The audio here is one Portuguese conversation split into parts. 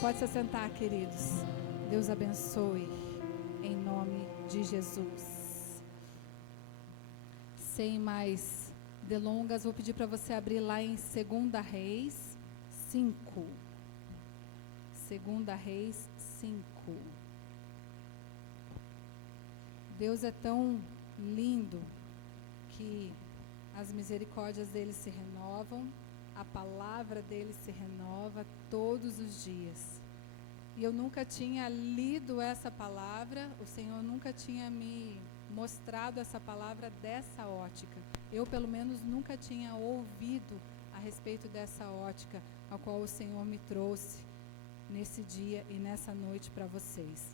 Pode se assentar, queridos. Deus abençoe, em nome de Jesus. Sem mais delongas, vou pedir para você abrir lá em 2 Reis 5. 2 Reis 5. Deus é tão lindo que as misericórdias dele se renovam, a palavra dele se renova todos os dias. E eu nunca tinha lido essa palavra, o Senhor nunca tinha me mostrado essa palavra dessa ótica. Eu, pelo menos, nunca tinha ouvido a respeito dessa ótica, a qual o Senhor me trouxe nesse dia e nessa noite para vocês.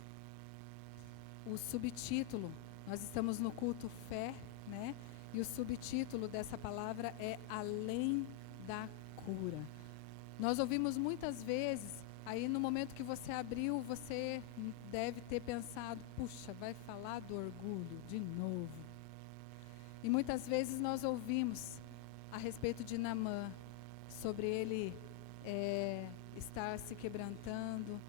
O subtítulo, nós estamos no culto fé, né? E o subtítulo dessa palavra é Além da Cura. Nós ouvimos muitas vezes, aí no momento que você abriu, você deve ter pensado, puxa, vai falar do orgulho de novo. E muitas vezes nós ouvimos a respeito de Naamã, sobre ele estar se quebrantando,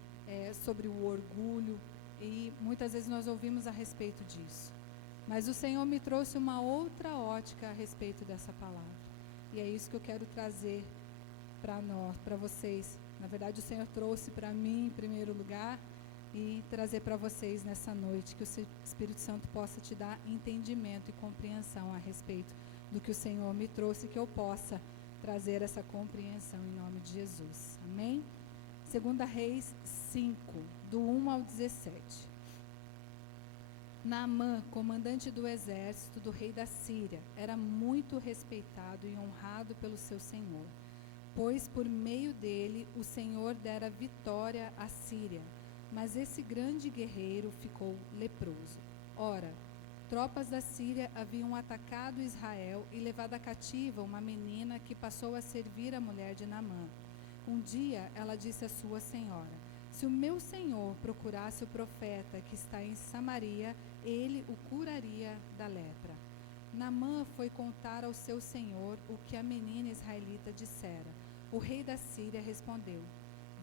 sobre o orgulho, e muitas vezes nós ouvimos a respeito disso. Mas o Senhor me trouxe uma outra ótica a respeito dessa palavra. E é isso que eu quero trazer para nós, para vocês. Na verdade, o Senhor trouxe para mim em primeiro lugar e trazer para vocês nessa noite, que o Espírito Santo possa te dar entendimento e compreensão a respeito do que o Senhor me trouxe, que eu possa trazer essa compreensão em nome de Jesus. Amém? 2 Reis 5, do 1 ao 17. Naamã, comandante do exército do rei da Síria, era muito respeitado e honrado pelo seu senhor, pois por meio dele o Senhor dera vitória à Síria. Mas esse grande guerreiro ficou leproso. Ora, tropas da Síria haviam atacado Israel e levado cativa uma menina que passou a servir a mulher de Naamã. Um dia ela disse à sua senhora: se o meu senhor procurasse o profeta que está em Samaria, ele o curaria da lepra. Naamã foi contar ao seu senhor o que a menina israelita dissera. O rei da Síria respondeu: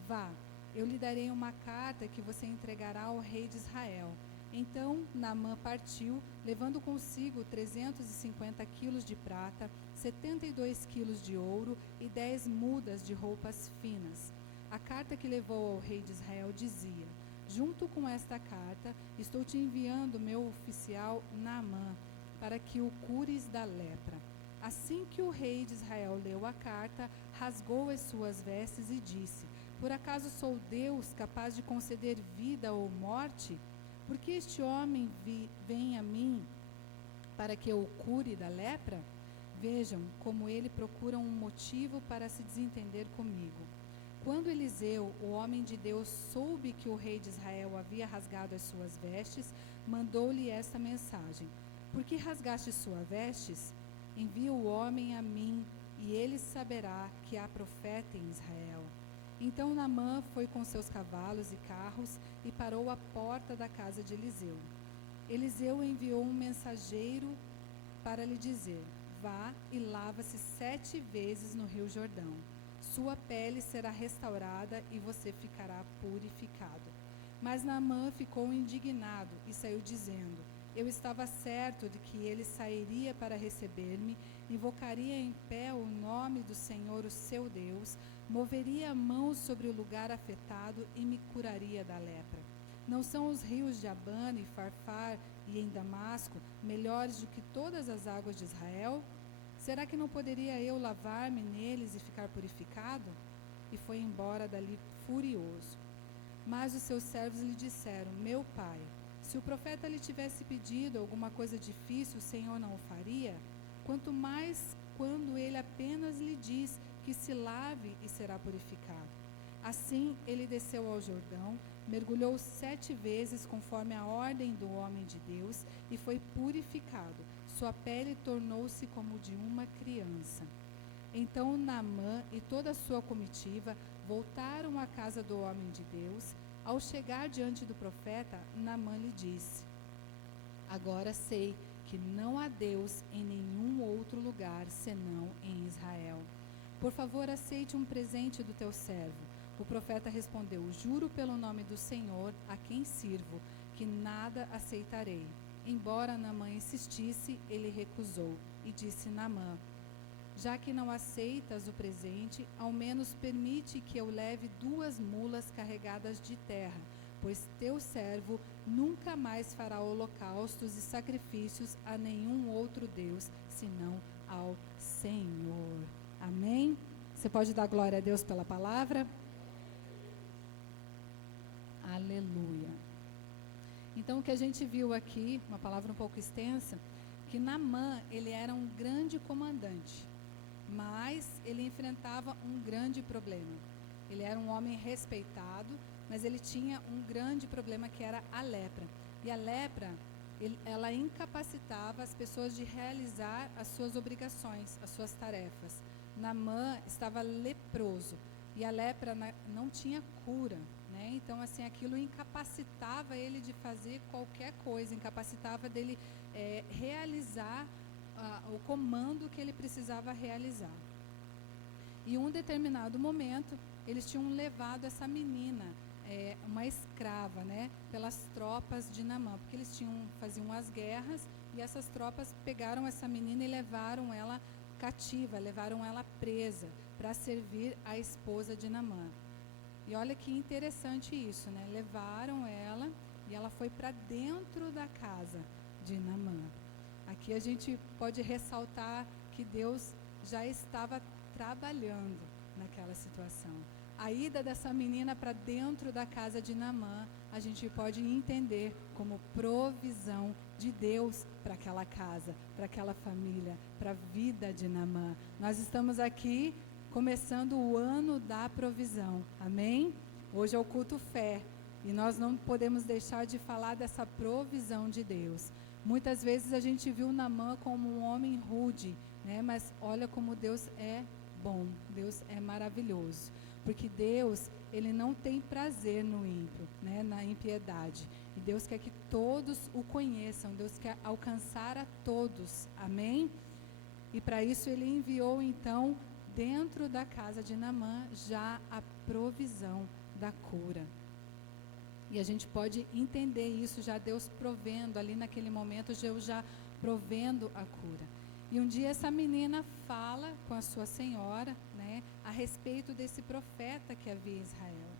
vá, eu lhe darei uma carta que você entregará ao rei de Israel. Então Naamã partiu, levando consigo 350 quilos de prata, 72 quilos de ouro e 10 mudas de roupas finas. A carta que levou ao rei de Israel dizia: junto com esta carta, estou te enviando meu oficial Naamã, para que o cures da lepra. Assim que o rei de Israel leu a carta, rasgou as suas vestes e disse: por acaso sou Deus capaz de conceder vida ou morte? Porque este homem vem a mim para que eu o cure da lepra? Vejam como ele procura um motivo para se desentender comigo. Quando Eliseu, o homem de Deus, soube que o rei de Israel havia rasgado as suas vestes, mandou-lhe esta mensagem: por que rasgaste suas vestes? Envia o homem a mim, e ele saberá que há profeta em Israel. Então Naamã foi com seus cavalos e carros e parou à porta da casa de Eliseu. Eliseu enviou um mensageiro para lhe dizer: vá e lava-se 7 vezes no rio Jordão. Sua pele será restaurada e você ficará purificado. Mas Naamã ficou indignado e saiu dizendo: eu estava certo de que ele sairia para receber-me, invocaria em pé o nome do Senhor, o seu Deus, moveria a mão sobre o lugar afetado e me curaria da lepra. Não são os rios de Abana e Farfar e em Damasco melhores do que todas as águas de Israel? Será que não poderia eu lavar-me neles e ficar purificado? E foi embora dali furioso. Mas os seus servos lhe disseram: meu pai, se o profeta lhe tivesse pedido alguma coisa difícil, o Senhor não o faria? Quanto mais quando ele apenas lhe diz que se lave e será purificado. Assim ele desceu ao Jordão, mergulhou 7 vezes conforme a ordem do homem de Deus e foi purificado. Sua pele tornou-se como de uma criança. Então Naamã e toda a sua comitiva voltaram à casa do homem de Deus. Ao chegar diante do profeta, Naamã lhe disse: agora sei que não há Deus em nenhum outro lugar senão em Israel. Por favor, aceite um presente do teu servo. O profeta respondeu: juro pelo nome do Senhor, a quem sirvo, que nada aceitarei. Embora Naamã insistisse, ele recusou, e disse Naamã: já que não aceitas o presente, ao menos permite que eu leve 2 mulas carregadas de terra, pois teu servo nunca mais fará holocaustos e sacrifícios a nenhum outro Deus, senão ao Senhor. Amém? Você pode dar glória a Deus pela palavra? Aleluia. Então, o que a gente viu aqui, uma palavra um pouco extensa, que Naamã, ele era um grande comandante, mas ele enfrentava um grande problema. Ele era um homem respeitado, mas ele tinha um grande problema, que era a lepra. E a lepra, ela incapacitava as pessoas de realizar as suas obrigações, as suas tarefas. Naamã estava leproso e a lepra não tinha cura, né? Então, assim, aquilo incapacitava ele de fazer qualquer coisa, incapacitava dele realizar o comando que ele precisava realizar. E em um determinado momento, eles tinham levado essa menina, uma escrava, né, pelas tropas de Naamã, porque eles faziam as guerras, e essas tropas pegaram essa menina e levaram ela cativa, levaram ela presa para servir a esposa de Naamã. E olha que interessante isso, né? Levaram ela e ela foi para dentro da casa de Naamã. Aqui a gente pode ressaltar que Deus já estava trabalhando naquela situação. A ida dessa menina para dentro da casa de Naamã, a gente pode entender como provisão de Deus para aquela casa, para aquela família, para a vida de Naamã. Nós estamos aqui começando o ano da provisão, amém? Hoje é o culto fé e nós não podemos deixar de falar dessa provisão de Deus. Muitas vezes a gente viu Naamã como um homem rude, né? Mas olha como Deus é bom, Deus é maravilhoso, porque Deus, ele não tem prazer no ímpio, né? Na impiedade, e Deus quer que todos o conheçam, Deus quer alcançar a todos, amém? E para isso ele enviou então dentro da casa de Naamã já a provisão da cura. E a gente pode entender isso, já Deus provendo, ali naquele momento, Deus já provendo a cura. E um dia essa menina fala com a sua senhora, né, a respeito desse profeta que havia em Israel.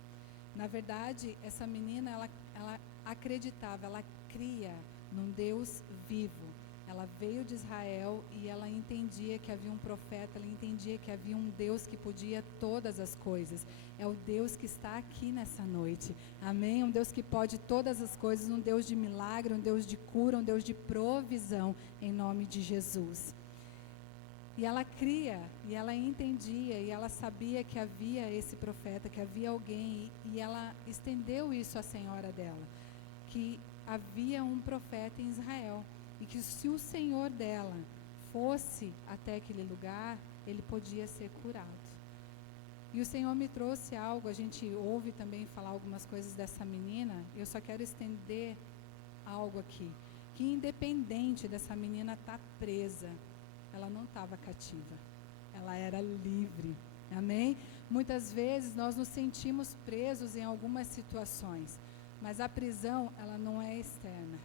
Na verdade, essa menina, ela acreditava, ela cria num Deus vivo. Ela veio de Israel e ela entendia que havia um profeta, ela entendia que havia um Deus que podia todas as coisas. É o Deus que está aqui nessa noite, amém? Um Deus que pode todas as coisas, um Deus de milagre, um Deus de cura, um Deus de provisão, em nome de Jesus. E ela cria, e ela entendia, e ela sabia que havia esse profeta, que havia alguém, e ela estendeu isso à senhora dela, que havia um profeta em Israel, e que se o Senhor dela fosse até aquele lugar, ele podia ser curado. E o Senhor me trouxe algo, a gente ouve também falar algumas coisas dessa menina, eu só quero estender algo aqui, que independente dessa menina estar presa, ela não estava cativa, ela era livre, amém? Muitas vezes nós nos sentimos presos em algumas situações, mas a prisão, ela não é externa,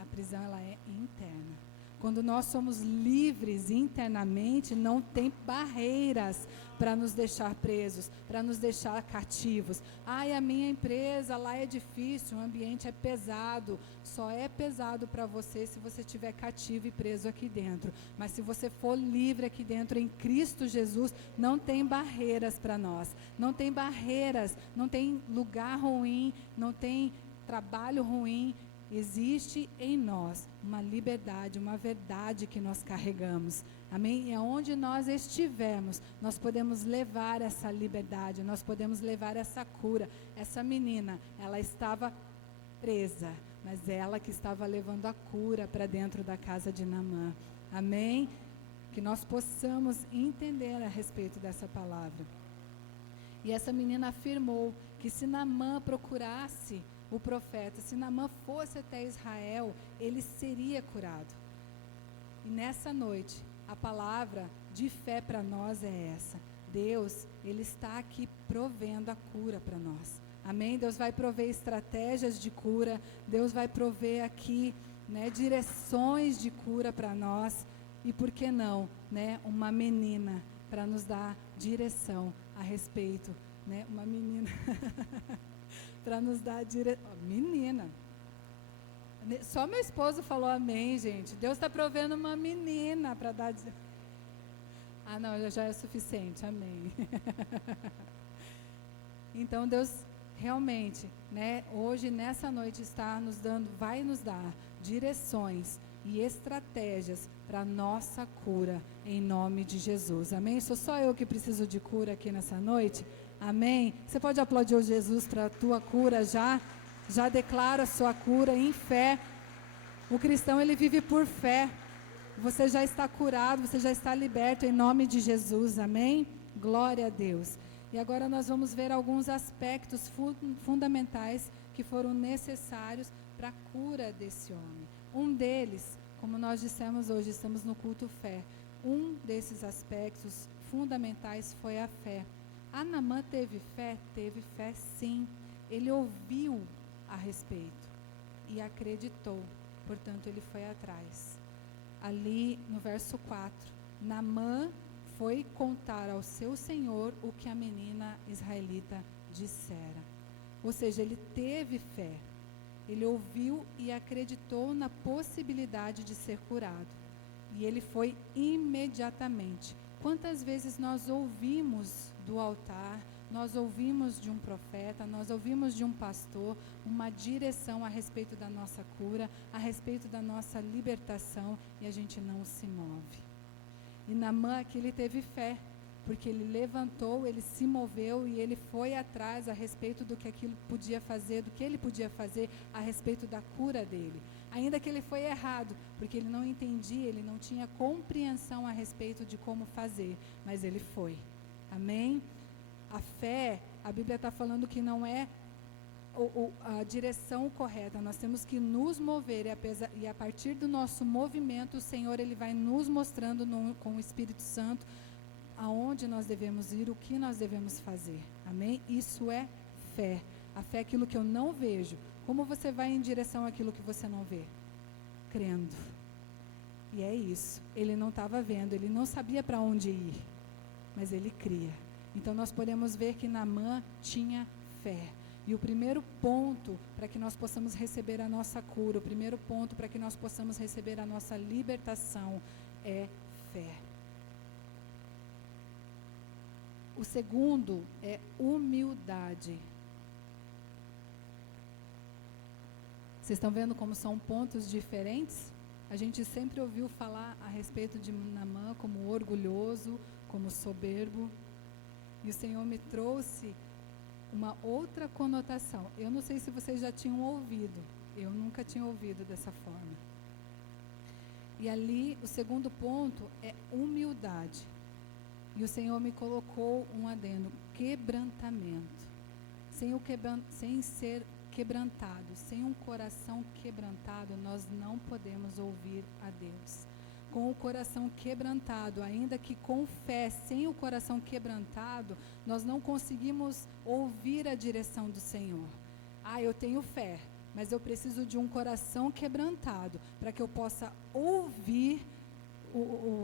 a prisão, ela é interna. Quando nós somos livres internamente, não tem barreiras para nos deixar presos, para nos deixar cativos. Ai, a minha empresa lá é difícil, o ambiente é pesado. Só é pesado para você se você estiver cativo e preso aqui dentro. Mas se você for livre aqui dentro em Cristo Jesus, não tem barreiras para nós. Não tem barreiras, não tem lugar ruim, não tem trabalho ruim. Existe em nós uma liberdade, uma verdade que nós carregamos, amém? E aonde nós estivermos, nós podemos levar essa liberdade, nós podemos levar essa cura. Essa menina, ela estava presa, mas ela que estava levando a cura para dentro da casa de Naamã, amém? Que nós possamos entender a respeito dessa palavra. E essa menina afirmou que se Naamã procurasse o profeta, se Naamã fosse até Israel, ele seria curado. E nessa noite, a palavra de fé para nós é essa: Deus, Ele está aqui provendo a cura para nós. Amém? Deus vai prover estratégias de cura, Deus vai prover aqui, né, direções de cura para nós, e por que não, né, uma menina para nos dar direção a respeito, né, uma menina para nos dar direção, menina, só meu esposo falou amém, gente, Deus está provendo uma menina para dar, ah não, já é suficiente, amém. Então Deus realmente, né, hoje nessa noite está nos dando, vai nos dar direções e estratégias para a nossa cura, em nome de Jesus, amém? Sou só eu que preciso de cura aqui nessa noite, amém? Você pode aplaudir o Jesus para a tua cura já declara a sua cura em fé. O cristão, ele vive por fé. Você já está curado, você já está liberto em nome de Jesus, amém? Glória a Deus. E agora nós vamos ver alguns aspectos fundamentais que foram necessários para a cura desse homem. Um deles, como nós dissemos hoje, estamos no culto fé. Um desses aspectos fundamentais foi a fé. Naamã teve fé sim. Ele ouviu a respeito e acreditou, portanto ele foi atrás. Ali no verso 4, Naamã foi contar ao seu senhor o que a menina israelita dissera. Ou seja, ele teve fé, ele ouviu e acreditou na possibilidade de ser curado. E ele foi imediatamente. Quantas vezes nós ouvimos do altar, nós ouvimos de um profeta, nós ouvimos de um pastor uma direção a respeito da nossa cura, a respeito da nossa libertação, e a gente não se move. E Naamã aqui ele teve fé, porque ele levantou, ele se moveu e ele foi atrás a respeito do que aquilo podia fazer, do que ele podia fazer a respeito da cura dele. Ainda que ele foi errado, porque ele não entendia, ele não tinha compreensão a respeito de como fazer, mas ele foi. Amém? A fé, a Bíblia está falando que não é a direção correta, nós temos que nos mover, e a partir do nosso movimento, o Senhor ele vai nos mostrando com o Espírito Santo aonde nós devemos ir, o que nós devemos fazer, amém? Isso é fé. A fé é aquilo que eu não vejo. Como você vai em direção àquilo que você não vê? Crendo. E é isso, ele não estava vendo, ele não sabia para onde ir, mas ele cria. Então nós podemos ver que Naamã tinha fé. E o primeiro ponto para que nós possamos receber a nossa cura, o primeiro ponto para que nós possamos receber a nossa libertação é fé. O segundo é humildade. Vocês estão vendo como são pontos diferentes? A gente sempre ouviu falar a respeito de Naamã como orgulhoso, como soberbo. E o Senhor me trouxe uma outra conotação. Eu não sei se vocês já tinham ouvido. Eu nunca tinha ouvido dessa forma. E ali, o segundo ponto é humildade. E o Senhor me colocou um adendo, quebrantamento. Sem ser quebrantado, sem um coração quebrantado, nós não podemos ouvir a Deus. Com o coração quebrantado, ainda que com fé, sem o coração quebrantado, nós não conseguimos ouvir a direção do Senhor. Eu tenho fé, mas eu preciso de um coração quebrantado, para que eu possa ouvir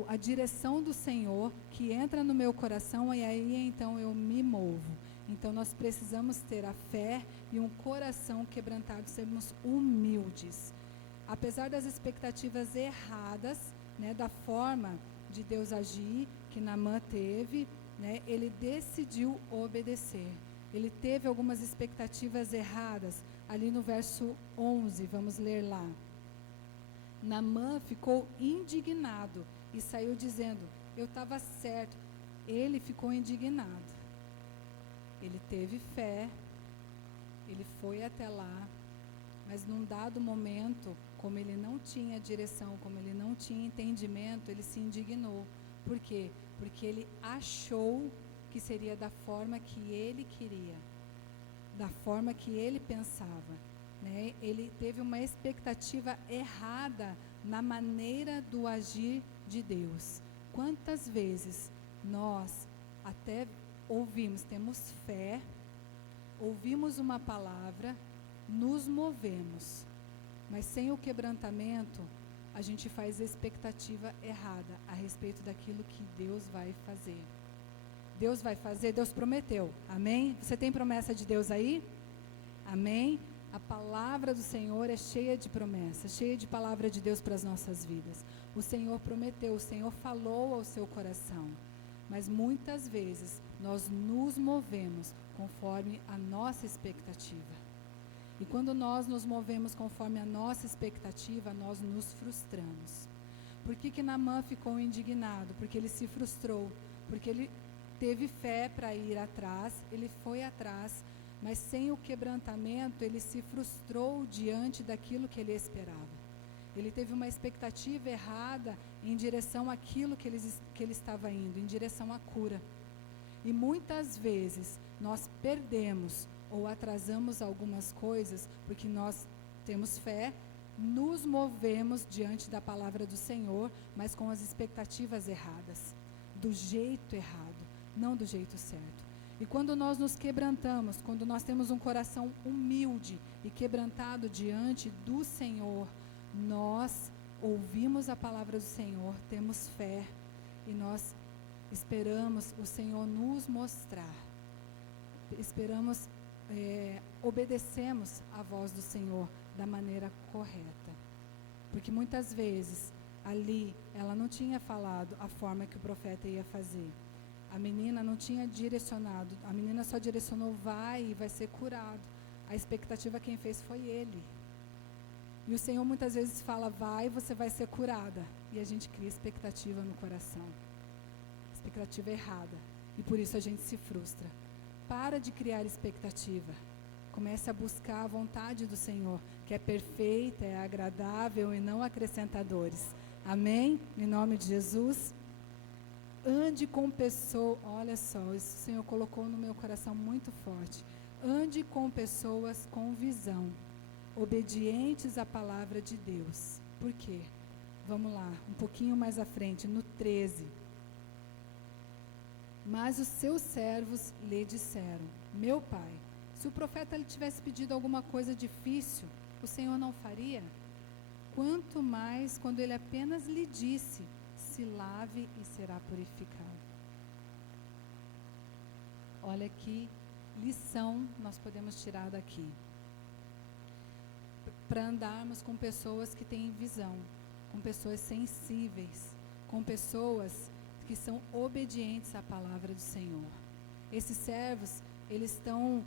a direção do Senhor, que entra no meu coração, e aí então eu me movo. Então nós precisamos ter a fé e um coração quebrantado, sermos humildes. Apesar das expectativas erradas, né, da forma de Deus agir, que Naamã teve, né, ele decidiu obedecer. Ele teve algumas expectativas erradas. Ali no verso 11, vamos ler lá. Naamã ficou indignado e saiu dizendo, eu estava certo. Ele ficou indignado. Ele teve fé, ele foi até lá, mas num dado momento, como ele não tinha direção, como ele não tinha entendimento, ele se indignou. Por quê? Porque ele achou que seria da forma que ele queria, da forma que ele pensava, né? Ele teve uma expectativa errada na maneira do agir de Deus. Quantas vezes nós até ouvimos, temos fé, ouvimos uma palavra, nos movemos, mas sem o quebrantamento, a gente faz expectativa errada a respeito daquilo que Deus vai fazer. Deus vai fazer, Deus prometeu, amém? Você tem promessa de Deus aí? Amém? A palavra do Senhor é cheia de promessas, cheia de palavra de Deus para as nossas vidas. O Senhor prometeu, o Senhor falou ao seu coração, mas muitas vezes nós nos movemos conforme a nossa expectativa. E quando nós nos movemos conforme a nossa expectativa, nós nos frustramos. Por que Naamã ficou indignado? Porque ele se frustrou, porque ele teve fé para ir atrás, ele foi atrás, mas sem o quebrantamento, ele se frustrou diante daquilo que ele esperava. Ele teve uma expectativa errada em direção àquilo que ele estava indo, em direção à cura. E muitas vezes nós perdemos ou atrasamos algumas coisas porque nós temos fé, nos movemos diante da palavra do Senhor, mas com as expectativas erradas, do jeito errado, não do jeito certo. E quando nós nos quebrantamos, quando nós temos um coração humilde e quebrantado diante do Senhor, nós ouvimos a palavra do Senhor, temos fé e nós esperamos o Senhor nos mostrar. Esperamos, obedecemos a voz do Senhor da maneira correta. Porque muitas vezes ali ela não tinha falado a forma que o profeta ia fazer. A menina não tinha direcionado, a menina só direcionou, vai e vai ser curado. A expectativa quem fez foi ele. E o Senhor muitas vezes fala, vai, você vai ser curada. E a gente cria expectativa no coração. Expectativa errada. E por isso a gente se frustra. Para de criar expectativa. Comece a buscar a vontade do Senhor, que é perfeita, é agradável e não acrescentadores. Amém? Em nome de Jesus. Ande com pessoas, olha só, isso o Senhor colocou no meu coração muito forte. Ande com pessoas com visão, obedientes à palavra de Deus. Por quê? Vamos lá, um pouquinho mais à frente, no 13. Mas os seus servos lhe disseram, meu pai, se o profeta lhe tivesse pedido alguma coisa difícil, o Senhor não faria? Quanto mais quando ele apenas lhe disse, se lave e será purificado. Olha que lição nós podemos tirar daqui. Para andarmos com pessoas que têm visão, com pessoas sensíveis, com pessoas que são obedientes à palavra do Senhor. Esses servos, eles estão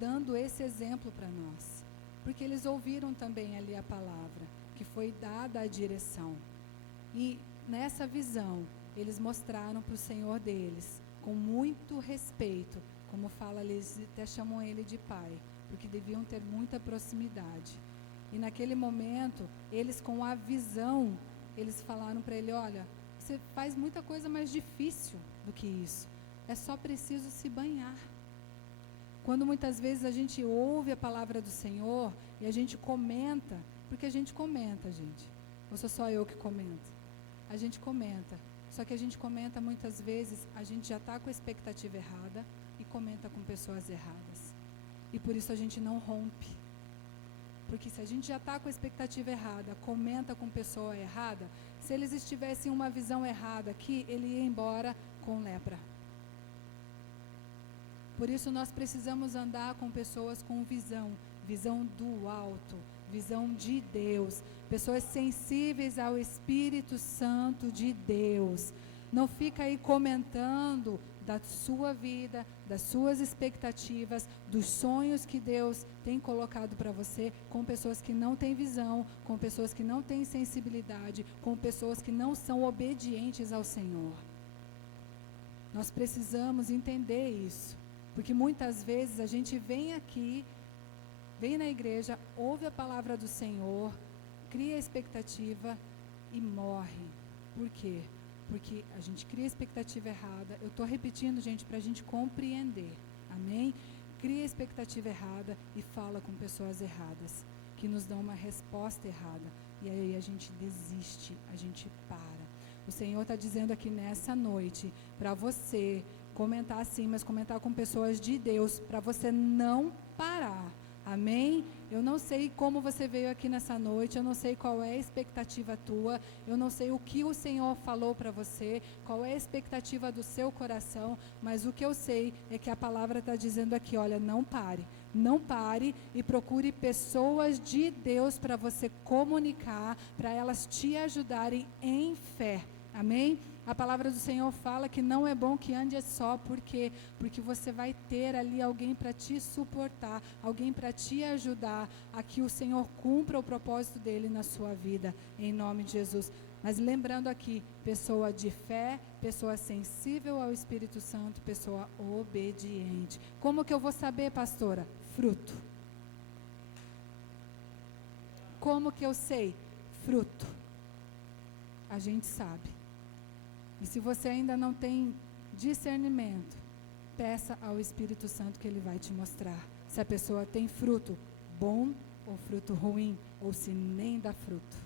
dando esse exemplo para nós, porque eles ouviram também ali a palavra, que foi dada a direção. E nessa visão, eles mostraram para o Senhor deles, com muito respeito, como fala, eles até chamam ele de pai, porque deviam ter muita proximidade. E naquele momento, eles com a visão, eles falaram para ele, olha, você faz muita coisa mais difícil do que isso, é só preciso se banhar. Quando muitas vezes a gente ouve a palavra do Senhor e a gente comenta, porque a gente comenta, gente, ou sou só eu que comento? A gente comenta, só que a gente comenta muitas vezes, a gente já está com a expectativa errada e comenta com pessoas erradas. E por isso a gente não rompe. Porque se a gente já está com a expectativa errada, comenta com pessoa errada, se eles estivessem uma visão errada aqui, ele ia embora com lepra. Por isso nós precisamos andar com pessoas com visão, visão do alto, visão de Deus, pessoas sensíveis ao Espírito Santo de Deus. Não fica aí comentando da sua vida, das suas expectativas, dos sonhos que Deus tem colocado para você, com pessoas que não têm visão, com pessoas que não têm sensibilidade, com pessoas que não são obedientes ao Senhor. Nós precisamos entender isso, porque muitas vezes a gente vem aqui, vem na igreja, ouve a palavra do Senhor, cria expectativa e morre. Por quê? Porque a gente cria expectativa errada. Eu estou repetindo, gente, para a gente compreender. Amém? Cria expectativa errada e fala com pessoas erradas, que nos dão uma resposta errada. E aí a gente desiste, a gente para. O Senhor está dizendo aqui nessa noite, para você comentar sim, mas comentar com pessoas de Deus, para você não parar. Amém? Eu não sei como você veio aqui nessa noite, eu não sei qual é a expectativa tua, eu não sei o que o Senhor falou para você, qual é a expectativa do seu coração, mas o que eu sei é que a palavra está dizendo aqui, olha, não pare. Não pare e procure pessoas de Deus para você comunicar, para elas te ajudarem em fé. Amém? A palavra do Senhor fala que não é bom que ande só, porque você vai ter ali alguém para te suportar, alguém para te ajudar a que o Senhor cumpra o propósito dele na sua vida, em nome de Jesus. Mas lembrando aqui, pessoa de fé, pessoa sensível ao Espírito Santo, pessoa obediente. Como que eu vou saber, pastora? Fruto. Como que eu sei? Fruto. A gente sabe. E se você ainda não tem discernimento, peça ao Espírito Santo que ele vai te mostrar se a pessoa tem fruto bom ou fruto ruim, ou se nem dá fruto.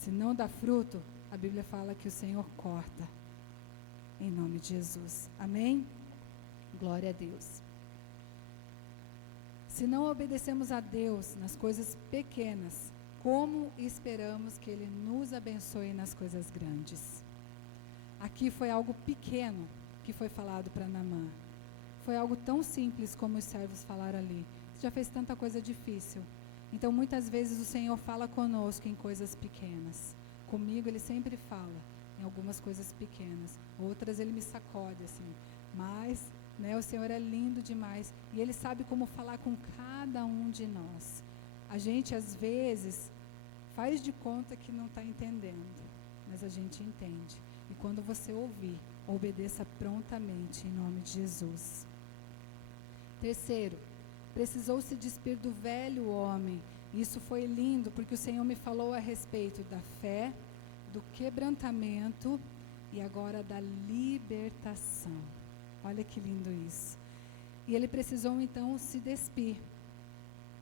Se não dá fruto, a Bíblia fala que o Senhor corta. Em nome de Jesus. Amém? Glória a Deus. Se não obedecemos a Deus nas coisas pequenas, como esperamos que Ele nos abençoe nas coisas grandes? Aqui foi algo pequeno que foi falado para Naamã. Foi algo tão simples como os servos falaram ali. Você já fez tanta coisa difícil. Então, muitas vezes o Senhor fala conosco em coisas pequenas. Comigo Ele sempre fala em algumas coisas pequenas. Outras Ele me sacode assim. Mas, o Senhor é lindo demais. E Ele sabe como falar com cada um de nós. A gente, às vezes, faz de conta que não está entendendo. Mas a gente entende. E quando você ouvir, obedeça prontamente, em nome de Jesus. Terceiro, precisou se despir do velho homem. Isso foi lindo, porque o Senhor me falou a respeito da fé, do quebrantamento e agora da libertação. Olha que lindo isso. E ele precisou então se despir.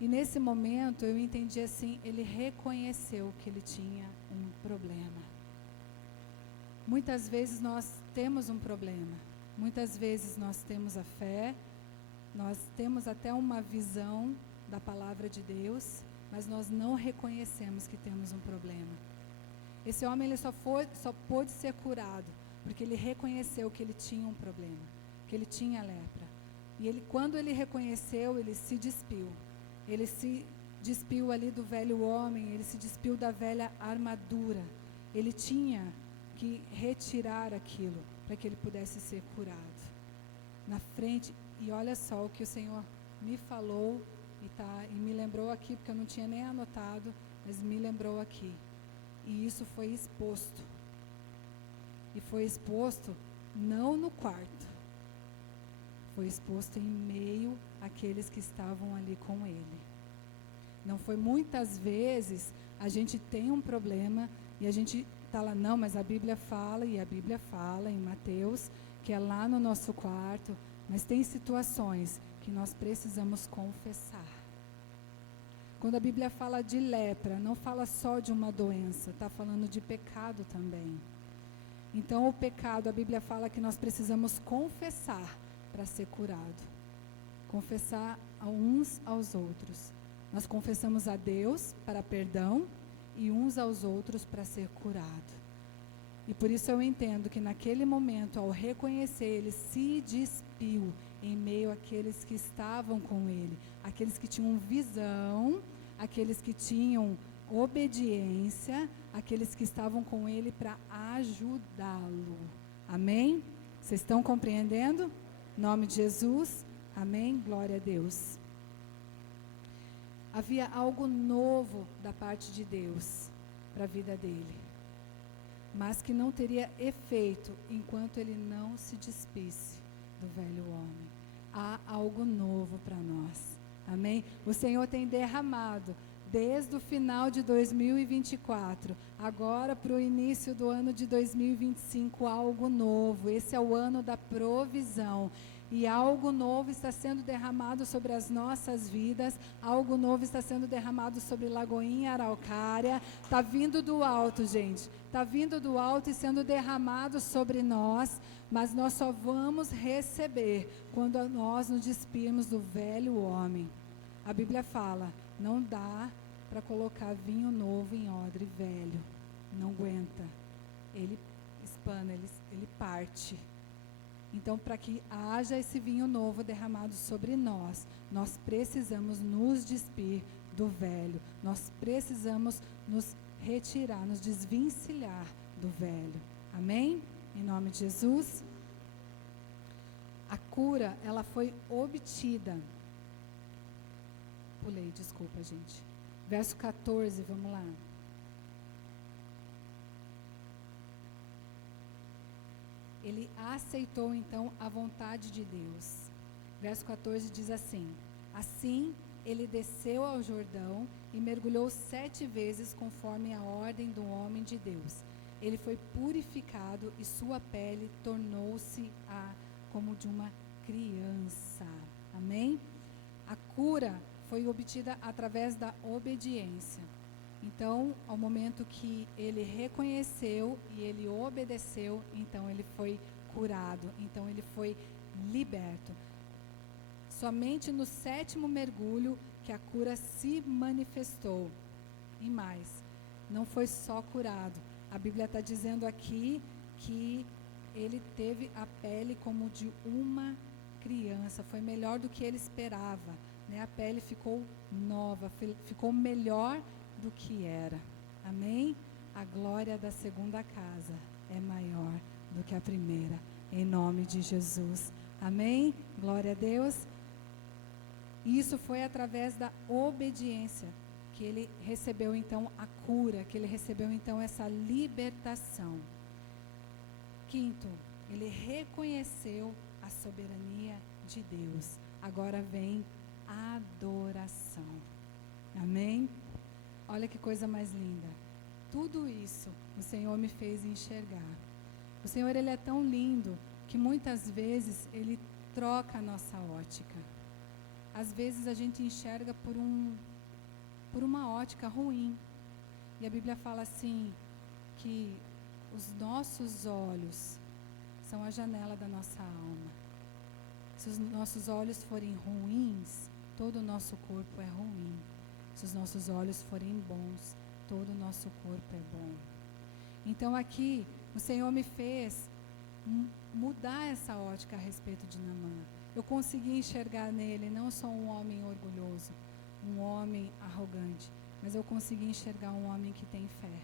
E nesse momento eu entendi assim, ele reconheceu que ele tinha um problema. Muitas vezes nós temos um problema. Muitas vezes nós temos a fé, nós temos até uma visão da palavra de Deus, mas nós não reconhecemos que temos um problema. Esse homem ele só pôde ser curado porque ele reconheceu que ele tinha um problema, que ele tinha lepra. E ele, quando ele reconheceu, ele se despiu. Ele se despiu ali do velho homem, ele se despiu da velha armadura. Ele tinha que retirar aquilo para que ele pudesse ser curado. Na frente, e olha só o que o Senhor me falou e me lembrou aqui, porque eu não tinha nem anotado, mas me lembrou aqui. E isso foi exposto. E foi exposto não no quarto. Foi exposto em meio àqueles que estavam ali com ele. Não foi muitas vezes a gente tem um problema e a gente está lá, não, mas a Bíblia fala, e a Bíblia fala em Mateus, que é lá no nosso quarto, mas tem situações que nós precisamos confessar. Quando a Bíblia fala de lepra, não fala só de uma doença, está falando de pecado também. Então o pecado, a Bíblia fala que nós precisamos confessar para ser curado. Confessar uns aos outros. Nós confessamos a Deus para perdão e uns aos outros para ser curado. E por isso eu entendo que naquele momento, ao reconhecer, ele se despiu em meio àqueles que estavam com ele, aqueles que tinham visão, aqueles que tinham obediência, aqueles que estavam com ele para ajudá-lo. Amém? Vocês estão compreendendo? Em nome de Jesus. Amém? Glória a Deus. Havia algo novo da parte de Deus para a vida dele, mas que não teria efeito enquanto ele não se despisse do velho homem. Há algo novo para nós. Amém? O Senhor tem derramado desde o final de 2024, agora para o início do ano de 2025, algo novo. Esse é o ano da provisão. E algo novo está sendo derramado sobre as nossas vidas, algo novo está sendo derramado sobre Lagoinha Araucária. Está vindo do alto, gente. Está vindo do alto e sendo derramado sobre nós, mas nós só vamos receber quando nós nos despirmos do velho homem. A Bíblia fala, não dá para colocar vinho novo em odre velho. Não aguenta. Ele espana, ele parte. Então, para que haja esse vinho novo derramado sobre nós, nós precisamos nos despir do velho. Nós precisamos nos retirar, nos desvencilhar do velho. Amém? Em nome de Jesus. A cura, ela foi obtida. Pulei, desculpa, gente. Verso 14, vamos lá. Ele aceitou, então, a vontade de Deus. Verso 14 diz assim: assim, ele desceu ao Jordão e mergulhou 7 vezes conforme a ordem do homem de Deus. Ele foi purificado e sua pele tornou-se como de uma criança. Amém? A cura foi obtida através da obediência. Então, ao momento que ele reconheceu e ele obedeceu, então ele foi curado, então ele foi liberto. Somente no 7º mergulho que a cura se manifestou. E mais, não foi só curado. A Bíblia está dizendo aqui que ele teve a pele como de uma criança. Foi melhor do que ele esperava, né? A pele ficou nova, ficou melhor do que era. Amém? A glória da segunda casa é maior do que a primeira, em nome de Jesus. Amém? Glória a Deus. Isso foi através da obediência que ele recebeu então a cura, que ele recebeu então essa libertação. Quinto, ele reconheceu a soberania de Deus. Agora vem a adoração. Amém? Olha que coisa mais linda. Tudo isso o Senhor me fez enxergar. O Senhor, ele é tão lindo que muitas vezes ele troca a nossa ótica. Às vezes a gente enxerga por uma ótica ruim. E a Bíblia fala assim, que os nossos olhos são a janela da nossa alma. Se os nossos olhos forem ruins, todo o nosso corpo é ruim. Se os nossos olhos forem bons, todo o nosso corpo é bom. Então aqui, o Senhor me fez mudar essa ótica a respeito de Naamã. Eu consegui enxergar nele não só um homem orgulhoso, um homem arrogante, mas eu consegui enxergar um homem que tem fé.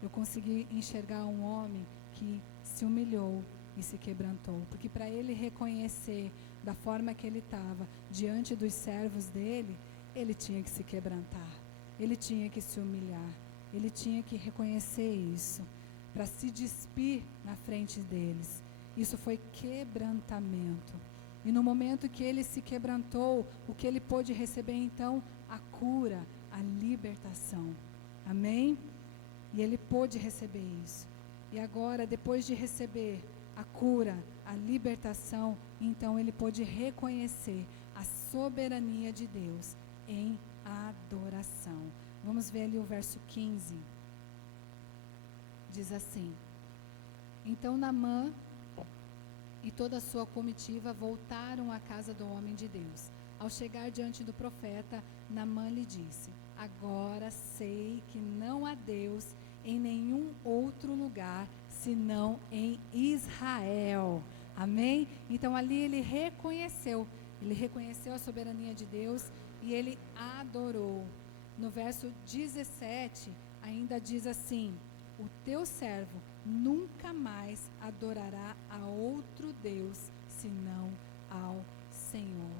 Eu consegui enxergar um homem que se humilhou e se quebrantou. Porque para ele reconhecer da forma que ele estava diante dos servos dele, ele tinha que se quebrantar, ele tinha que se humilhar, ele tinha que reconhecer isso, para se despir na frente deles. Isso foi quebrantamento. E no momento que ele se quebrantou, o que ele pôde receber então? A cura, a libertação. Amém? E ele pôde receber isso. E agora, depois de receber a cura, a libertação, então ele pôde reconhecer a soberania de Deus em adoração. Vamos ver ali o verso 15. Diz assim: então Naamã e toda a sua comitiva voltaram à casa do homem de Deus. Ao chegar diante do profeta, Naamã lhe disse: agora sei que não há Deus em nenhum outro lugar senão em Israel. Amém? Então ali ele reconheceu a soberania de Deus e ele adorou. No verso 17 ainda diz assim: o teu servo nunca mais adorará a outro Deus senão ao Senhor.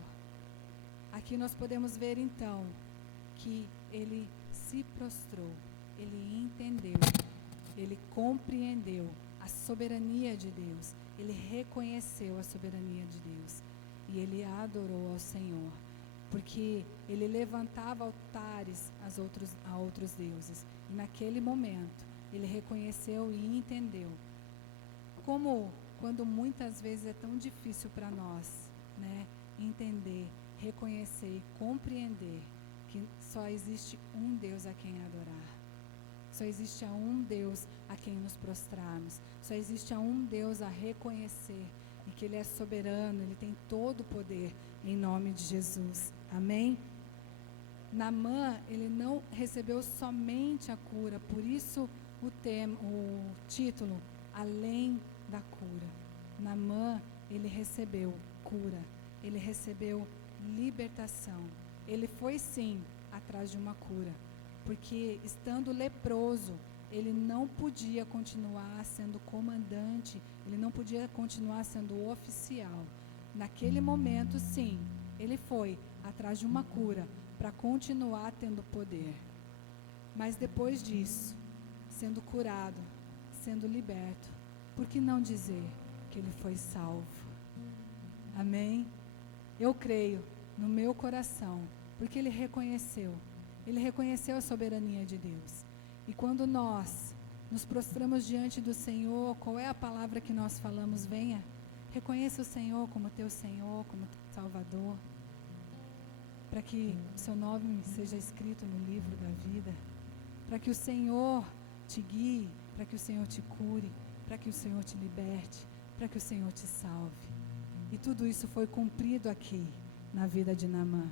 Aqui nós podemos ver então que ele se prostrou, ele entendeu, ele compreendeu a soberania de Deus, ele reconheceu a soberania de Deus e ele adorou ao Senhor, porque ele levantava altares a outros deuses. E naquele momento ele reconheceu e entendeu. Como quando muitas vezes é tão difícil para nós né, entender, reconhecer e compreender que só existe um Deus a quem adorar. Só existe um Deus a quem nos prostrarmos. Só existe um Deus a reconhecer e que Ele é soberano, Ele tem todo o poder em nome de Jesus. Amém? Naamã, ele não recebeu somente a cura, por isso o título, Além da Cura. Naamã, ele recebeu cura, ele recebeu libertação. Ele foi sim atrás de uma cura, porque estando leproso, ele não podia continuar sendo comandante, ele não podia continuar sendo oficial. Naquele momento, sim, ele foi atrás de uma cura para continuar tendo poder. Mas depois disso, sendo curado, sendo liberto, por que não dizer que ele foi salvo? Amém? Eu creio no meu coração, porque ele reconheceu a soberania de Deus. E quando nós nos prostramos diante do Senhor, qual é a palavra que nós falamos? Venha, reconheça o Senhor como teu Senhor, como teu Salvador, para que o seu nome seja escrito no livro da vida, para que o Senhor te guie, para que o Senhor te cure, para que o Senhor te liberte, para que o Senhor te salve. E tudo isso foi cumprido aqui na vida de Naamã.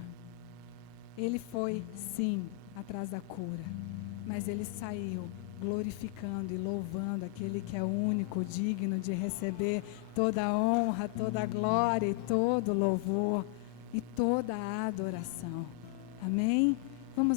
Ele foi, sim, atrás da cura, mas ele saiu glorificando e louvando aquele que é o único digno de receber toda a honra, toda a glória e todo o louvor e toda a adoração. Amém?